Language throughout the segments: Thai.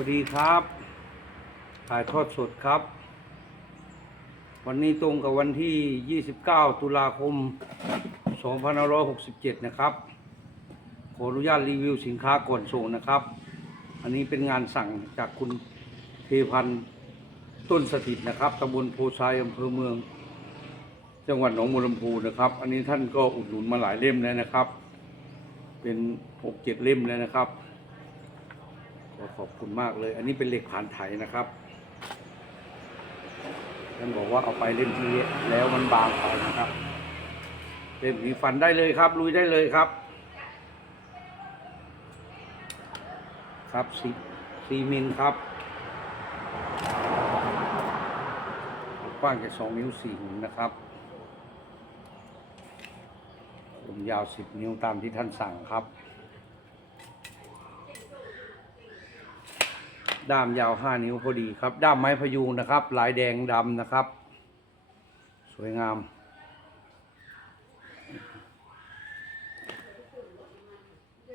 วัสดีครับถ่ายทอดสดครับ วันนี้ตรงกับวันที่ 29 ตุลาคม 2567 นะครับ ขออนุญาตรีวิวสินค้าก่อนส่งนะครับ อันนี้เป็นงานสั่งจากคุณเทพันธ์ต้นสถิตนะครับตำบลโพไซอำเภอเมือง จังหวัดหนองบัวลำพูนะครับ อันนี้ท่านก็อุดหนุนมาหลายเล่มแล้วนะครับ เป็นหกเจ็ดเล่มแล้วนะครับ ขอขอบคุณมากเลย อันนี้เป็นเหล็กผ่านไถนะครับท่านบอกว่าเอาไปเล่นทีแล้วมันบางไปนะครับเล่นมีฟันได้เลยครับ ลุยได้เลยครับ ครับซีซีมิลครับกว้างแค่สองนิ้วสี่หุนนะครับผมยาวสิบนิ้วตามที่ท่านสั่งครับ ด้ามยาวห้านิ้วพอดีครับ ด้ามไม้พยุงนะครับ ลายแดงดำนะครับ สวยงาม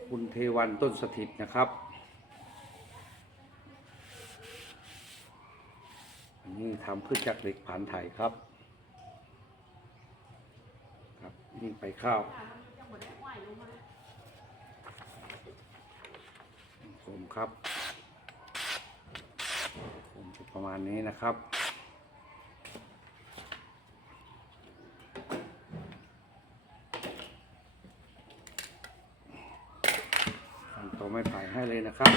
คุณเทวันต้นสถิตนะครับอันนี้ทำขึ้นจากเหล็กผ่านไถครับ ครับนี่ไปข้าวผมครับ ประมาณนี้นะครับสั่งต่อไม่ไผ่ให้เลยนะครับ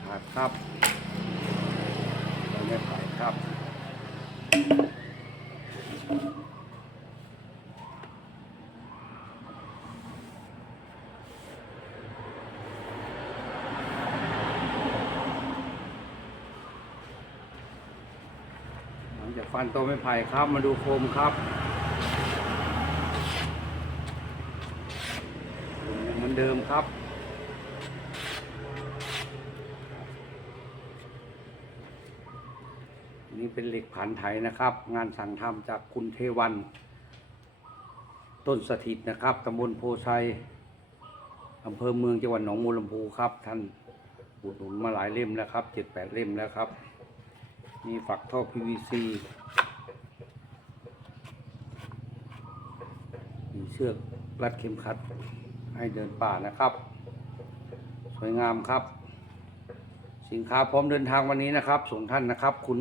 ขาดครับต่อไม่ไผ่ครับ จากฟันตัวไม่ไผ่ครับ มาดูโฟมครับเหมือนเดิมครับ นี่เป็นเหล็กผันไถนะครับ งานสั่งทำจากคุณเทวัน ต้นสถิตนะครับตำบลโพไซอำเภอเมืองจังหวัดหนองบัวลำพูครับ ท่านอุดหนุนมาหลายเล่มแล้วครับเจ็ดแปดเล่มแล้วครับมีฝักท่อ PVC มีเชือกรัดเข็มขัดให้เดินป่านะครับ สวยงามครับ สินค้าพร้อมเดินทางวันนี้นะครับ ส่งท่านนะครับ คุณ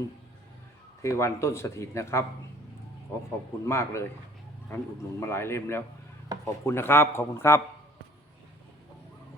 เทวันต้นสถิตนะครับ ขอขอบคุณมากเลยท่านอุดหนุนมาหลายเล่มแล้ว ขอบคุณนะครับ ขอบคุณครับ